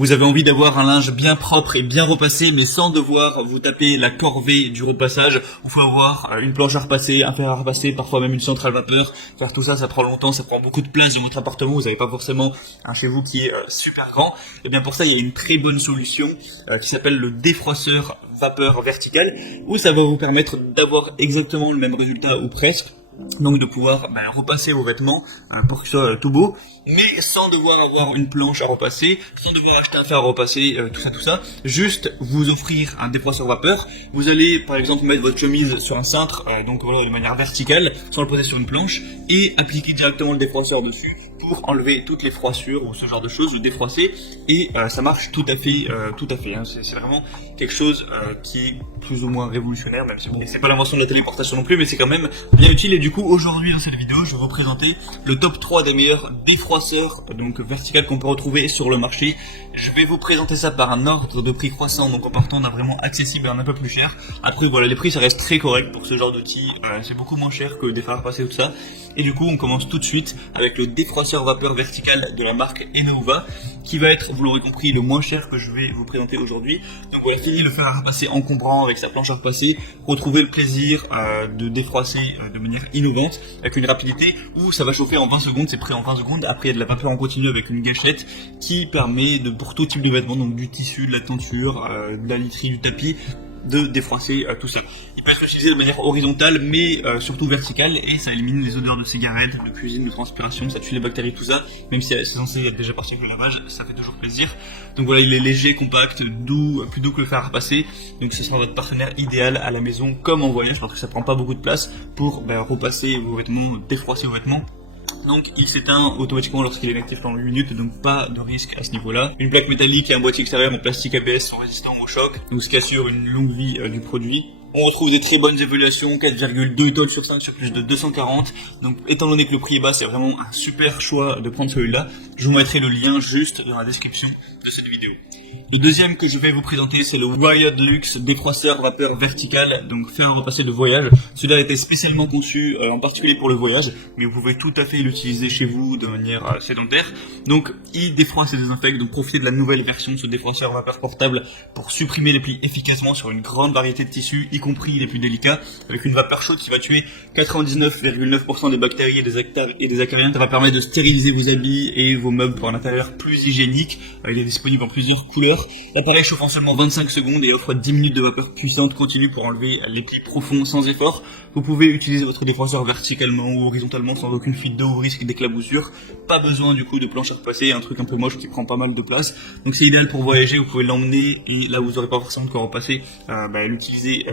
Vous avez envie d'avoir un linge bien propre et bien repassé, mais sans devoir vous taper la corvée du repassage. Il faut avoir une planche à repasser, un fer à repasser, parfois même une centrale vapeur. Faire tout ça, ça prend longtemps, ça prend beaucoup de place dans votre appartement. Vous n'avez pas forcément un chez vous qui est super grand. Et bien pour ça, il y a une très bonne solution qui s'appelle le défroisseur vapeur vertical, où ça va vous permettre d'avoir exactement le même résultat ou presque. Donc de pouvoir repasser vos vêtements pour que ce soit tout beau, mais sans devoir avoir une planche à repasser, sans devoir acheter un fer à repasser, tout ça, juste vous offrir un défroisseur vapeur. Vous allez par exemple mettre votre chemise sur un cintre, donc voilà, de manière verticale, sans le poser sur une planche, et appliquer directement le défroisseur dessus pour enlever toutes les froissures ou ce genre de choses, le défroisser, et ça marche tout à fait. Hein. C'est vraiment quelque chose qui est plus ou moins révolutionnaire, même si bon, c'est pas l'invention de la téléportation non plus, mais c'est quand même bien utile. Et du coup, aujourd'hui dans cette vidéo, je vais vous présenter le top 3 des meilleurs défroisseurs donc vertical qu'on peut retrouver sur le marché. Je vais vous présenter ça par un ordre de prix croissant, donc en partant d'un vraiment accessible à un peu plus cher. Après voilà, les prix ça reste très correct pour ce genre d'outil, c'est beaucoup moins cher que des fers à repasser tout ça. Et du coup, on commence tout de suite avec le défroisseur vapeur vertical de la marque Enova, qui va être, vous l'aurez compris, le moins cher que je vais vous présenter aujourd'hui. Donc voilà, fini le fer à repasser encombrant avec sa planche à repasser, retrouvez le plaisir de défroisser de manière innovante, avec une rapidité où ça va chauffer en 20 secondes, c'est prêt en 20 secondes. Après, il y a de la vapeur en continu avec une gâchette qui permet pour tout type de vêtements, donc du tissu, de la tenture, de la literie, du tapis, de défroisser tout ça. Il peut être utilisé de manière horizontale, mais surtout verticale, et ça élimine les odeurs de cigarettes, de cuisine, de transpiration, ça tue les bactéries, tout ça. Même si c'est censé être déjà parti avec le lavage, ça fait toujours plaisir. Donc voilà, il est léger, compact, doux, plus doux que le fer à repasser. Donc ce sera votre partenaire idéal à la maison comme en voyage, parce que ça prend pas beaucoup de place pour repasser vos vêtements, défroisser vos vêtements. Donc il s'éteint automatiquement lorsqu'il est inactif pendant 8 minutes, donc pas de risque à ce niveau-là. Une plaque métallique et un boîtier extérieur en plastique ABS sont résistants au choc, donc ce qui assure une longue vie du produit. On retrouve des très bonnes évaluations, 4,2 étoiles sur 5 sur plus de 240. Donc étant donné que le prix est bas, c'est vraiment un super choix de prendre celui-là. Je vous mettrai le lien juste dans la description de cette vidéo. Le deuxième que je vais vous présenter, c'est le Wired Luxe défroisseur vapeur vertical, donc fer à repasser de voyage. Celui-là a été spécialement conçu en particulier pour le voyage, mais vous pouvez tout à fait l'utiliser chez vous de manière sédentaire. Donc il défroisse et désinfecte, donc profitez de la nouvelle version de ce défroisseur vapeur portable pour supprimer les plis efficacement sur une grande variété de tissus, y compris les plus délicats, avec une vapeur chaude qui va tuer 99,9% des bactéries et des acariens. Ça va permettre de stériliser vos habits et vos meubles pour un intérieur plus hygiénique. Il est disponible en plusieurs couleurs. L'appareil chauffe en seulement 25 secondes et offre 10 minutes de vapeur puissante continue pour enlever les plis profonds sans effort. Vous pouvez utiliser votre défroisseur verticalement ou horizontalement sans aucune fuite d'eau ou risque d'éclaboussure. Pas besoin du coup de planche à repasser, un truc un peu moche qui prend pas mal de place. Donc c'est idéal pour voyager, vous pouvez l'emmener et là vous n'aurez pas forcément de quoi repasser, l'utiliser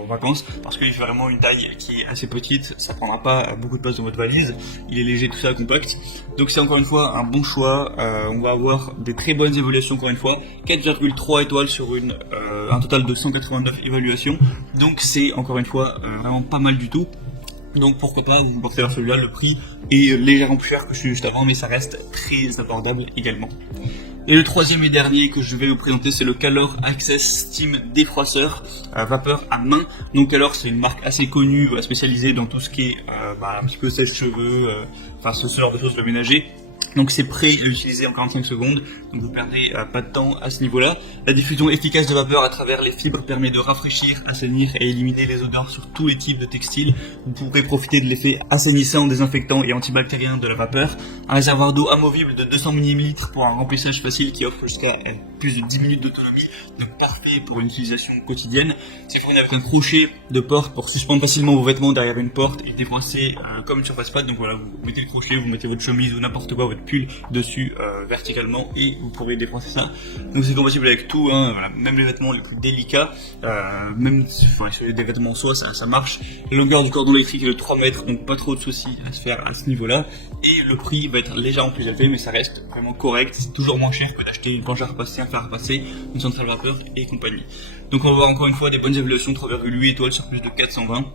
en vacances, parce qu'il fait vraiment une taille qui est assez petite, ça prendra pas beaucoup de place dans votre valise, il est léger, tout ça, compact. Donc c'est encore une fois un bon choix, on va avoir des très bonnes évaluations encore une fois, 4,3 étoiles sur un total de 189 évaluations, donc c'est encore une fois vraiment pas mal du tout. Donc pourquoi pas vous porter vers celui-là, le prix est légèrement plus cher que celui juste avant, mais ça reste très abordable également. Et le troisième et dernier que je vais vous présenter, c'est le Calor Access Steam défroisseur vapeur à main. Donc Calor, c'est une marque assez connue, spécialisée dans tout ce qui est un petit peu sèche-cheveux, ce genre de choses de ménager. Donc c'est prêt à utiliser en 45 secondes, donc vous perdez pas de temps à ce niveau-là. La diffusion efficace de vapeur à travers les fibres permet de rafraîchir, assainir et éliminer les odeurs sur tous les types de textiles. Vous pourrez profiter de l'effet assainissant, désinfectant et antibactérien de la vapeur. Un réservoir d'eau amovible de 200 ml pour un remplissage facile qui offre jusqu'à plus de 10 minutes d'autonomie, donc parfait pour une utilisation quotidienne. C'est fourni avec un crochet de porte pour suspendre facilement vos vêtements derrière une porte et défroisser comme une surface plate. Donc voilà, vous mettez le crochet, vous mettez votre chemise ou n'importe quoi, votre pull dessus verticalement et vous pourrez défroisser ça. Donc c'est compatible avec tout, même les vêtements les plus délicats, même si des vêtements en soie, ça marche. La longueur du cordon électrique est de 3 mètres, donc pas trop de soucis à se faire à ce niveau-là. Et le prix va être légèrement plus élevé, mais ça reste vraiment correct. C'est toujours moins cher que d'acheter une planche à repasser, un fer à repasser, une centrale vapeur et compagnie. Donc on va voir encore une fois des bonnes évaluations, 3,8 étoiles sur plus de 420.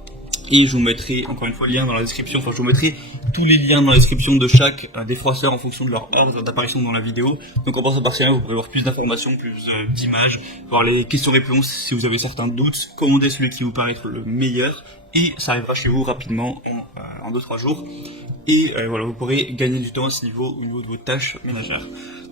Et je vous mettrai encore une fois le lien dans la description, je vous mettrai tous les liens dans la description de chaque défroisseur en fonction de leur heure d'apparition dans la vidéo. Donc en passant par chez vous pourrez voir plus d'informations, plus d'images, voir les questions-réponses si vous avez certains doutes, commander celui qui vous paraît être le meilleur. Et ça arrivera chez vous rapidement en 2-3 jours. Et voilà, vous pourrez gagner du temps à ce niveau, au niveau de vos tâches ménagères.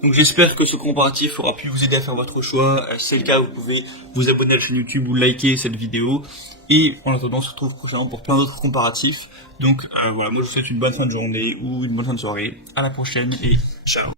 Donc j'espère que ce comparatif aura pu vous aider à faire votre choix. Si c'est le cas, vous pouvez vous abonner à la chaîne YouTube ou liker cette vidéo. Et en attendant, on se retrouve prochainement pour plein d'autres comparatifs. Donc voilà, moi je vous souhaite une bonne fin de journée ou une bonne fin de soirée. À la prochaine et ciao.